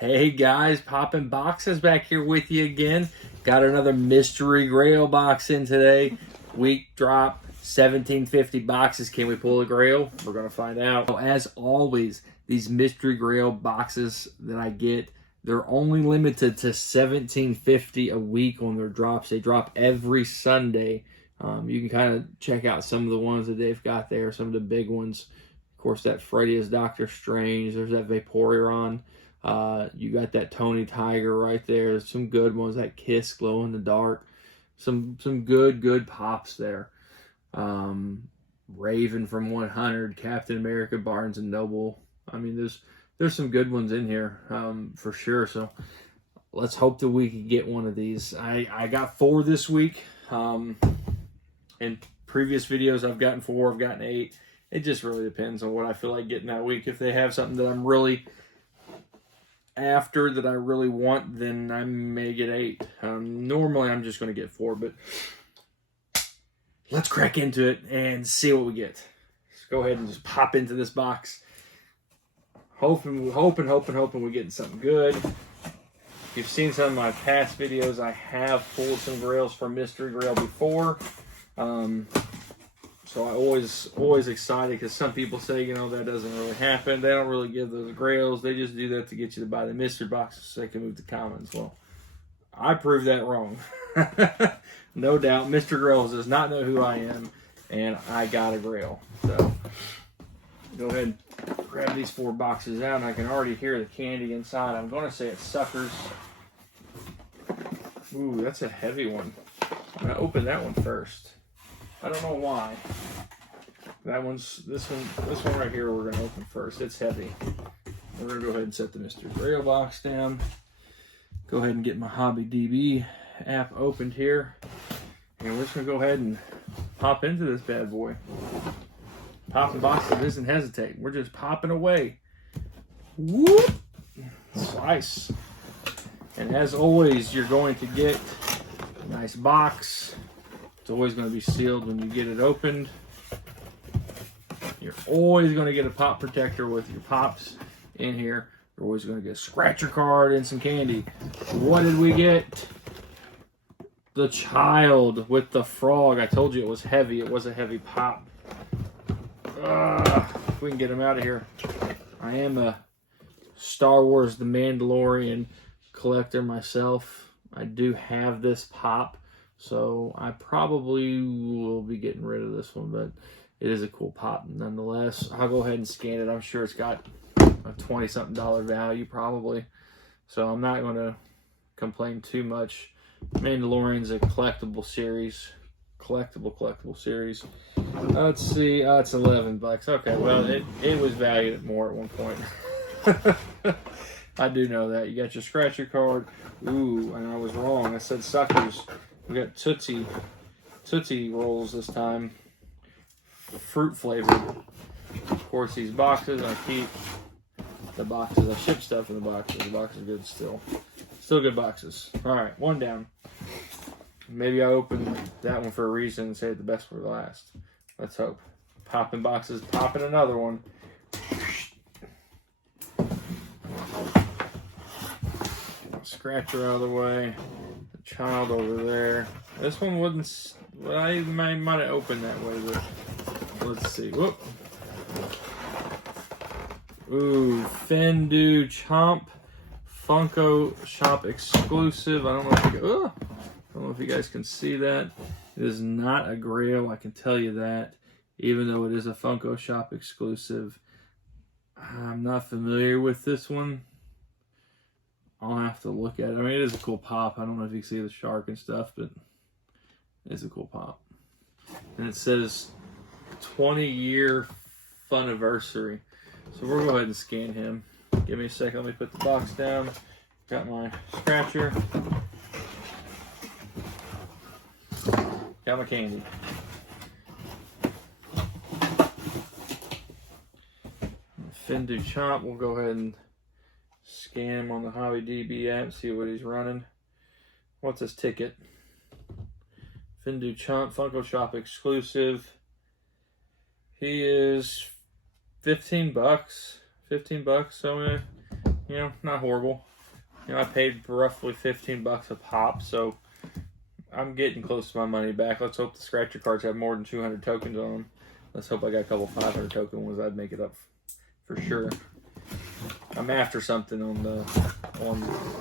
Hey guys, Poppin'Boxes back here with you again. Got another mystery Grail box in today. Week drop, 1750 boxes. Can we pull a Grail? We're gonna find out. As always, these mystery Grail boxes that I get, they're only limited to 1750 a week on their drops. They drop every Sunday. You can kind of check out some of the ones that they've got there, some of the big ones. Of course, that Freddy is Doctor Strange. There's that Vaporeon. You got that Tony Tiger right there. There's some good ones. That Kiss glow in the dark. Some good pops there. Raven from 100, Captain America, Barnes and Noble. I mean, there's some good ones in here for sure. So let's hope that we can get one of these. I got 4 this week. In previous videos, I've gotten 4. I've gotten 8. It just really depends on what I feel like getting that week. If they have something that I'm really after that I really want, then I may get 8. Normally I'm just going to get 4, but let's crack into it and see what we get. Let's go ahead and just pop into this box. Hoping we're getting something good. If you've seen some of my past videos, I have pulled some Grails from Mystery Grail before. So I always excited because some people say, you know, that doesn't really happen. They don't really give those Grails. They just do that to get you to buy the mystery boxes so they can move to commons. Well, I proved that wrong. No doubt. Mr. Grails does not know who I am, and I got a Grail. So go ahead and grab these 4 boxes out, and I can already hear the candy inside. I'm going to say it's suckers. Ooh, that's a heavy one. I'm going to open that one first. I don't know why. This one right here we're gonna open first. It's heavy. We're gonna go ahead and set the Mystery Grail box down. Go ahead and get my Hobby DB app opened here. And we're just gonna go ahead and pop into this bad boy. Poppin'Boxes isn't hesitating. We're just popping away. Whoop! Slice. And as always, you're going to get a nice box. It's always going to be sealed when you get it opened. You're always going to get a pop protector with your pops in here. You're always going to get a scratcher card and some candy. What did we get? The child with the frog. I told you it was heavy. It was a heavy pop. If we can get him out of here. I am a Star Wars The Mandalorian collector myself. I do have this pop. So I probably will be getting rid of this one, but it is a cool pop nonetheless. I'll go ahead and scan it. I'm sure it's got a $20-something value probably. So I'm not going to complain too much. Mandalorian's a collectible series. Collectible series. Let's see. It's $11. Okay, well, it was valued at more at one point. I do know that. You got your scratcher card. Ooh, and I was wrong. I said suckers. We got Tootsie Rolls this time, fruit flavored. Of course, these boxes I keep the boxes. I ship stuff in the boxes. The boxes are good still good boxes. All right, one down. Maybe I opened that one for a reason and saved the best for last. Let's hope. Poppin'Boxes, popping another one. Scratcher out of the way. Child over there. This one wouldn't. Well, I might have opened that way, but let's see. Whoop. Ooh, Fendu Chomp Funko Shop exclusive. I don't know if you guys can see that. It is not a Grail, I can tell you that. Even though it is a Funko Shop exclusive, I'm not familiar with this one. I'll have to look at it. I mean, it is a cool pop. I don't know if you can see the shark and stuff, but it's a cool pop. And it says 20-year funniversary. So we'll go ahead and scan him. Give me a second. Let me put the box down. Got my scratcher. Got my candy. Fendu Chomp. We'll go ahead and scan him on the Hobby DB app, see what he's running. What's his ticket? Fendu Chomp, Funko Shop exclusive. He is $15. $15. So You know, not horrible. You know, I paid roughly 15 bucks a pop, so I'm getting close to my money back. Let's hope the scratcher cards have more than 200 tokens on them. Let's hope I got a couple 500 token ones. I'd make it up for sure. I'm after something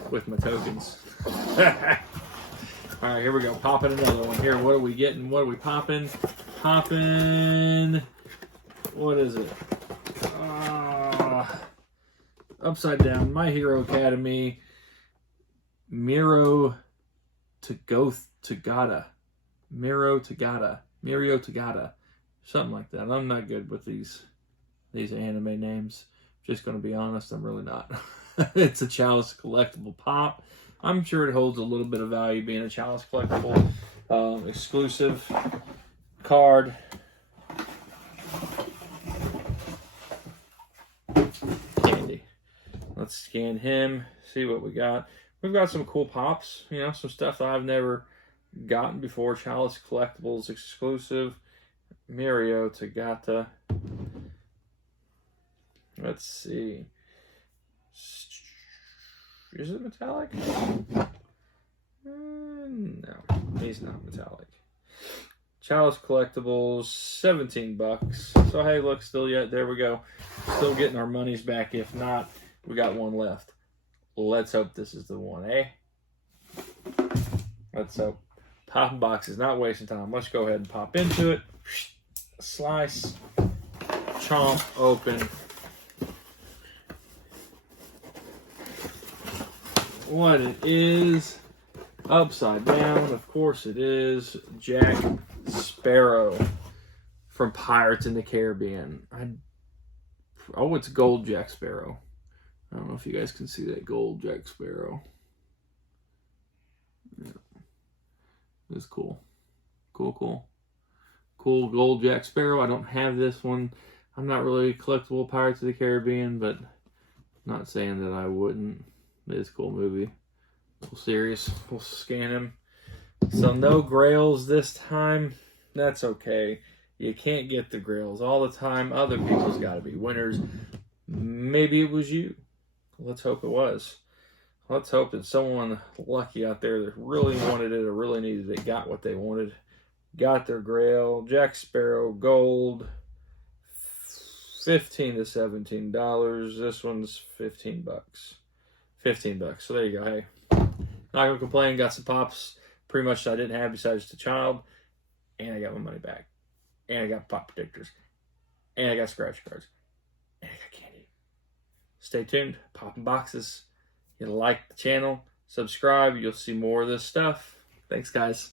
with my tokens. All right, here we go. Popping another one here. What are we getting? What are we popping? Popping. What is it? Upside down. My Hero Academy. Miro Tagada. Something like that. I'm not good with these anime names. Just going to be honest, I'm really not. It's a Chalice collectible pop. I'm sure it holds a little bit of value being a Chalice collectible. Exclusive card. Candy. Let's scan him, see what we got. We've got some cool pops, you know, some stuff that I've never gotten before. Chalice collectibles exclusive. Mirio Tagata. Let's see. Is it metallic? No, he's not metallic. Chalice collectibles, 17 bucks. So hey, look, still yet. There we go. Still getting our monies back. If not, we got one left. Let's hope this is the one, eh? Let's hope. Poppin'Boxes, not wasting time. Let's go ahead and pop into it. Slice. Chomp. Open. What it is, upside down, of course it is, Jack Sparrow from Pirates in the Caribbean. Oh, it's gold Jack Sparrow. I don't know if you guys can see that gold Jack Sparrow. Yeah. It's cool. Cool gold Jack Sparrow. I don't have this one. I'm not really collectible Pirates of the Caribbean, but I'm not saying that I wouldn't. It's a cool movie. Cool series. We'll scan him. So no grails this time. That's okay. You can't get the grails all the time. Other people's got to be winners. Maybe it was you. Let's hope it was. Let's hope that someone lucky out there that really wanted it or really needed it got what they wanted. Got their grail. Jack Sparrow gold. $15 to $17. This one's 15 bucks. 15 bucks. So there you go. Hey, not gonna complain. Got some pops. Pretty much I didn't have besides the child, and I got my money back, and I got pop predictors, and I got scratch cards, and I got candy. Stay tuned. Poppin'Boxes. You like the channel, subscribe. You'll see more of this stuff. Thanks, guys.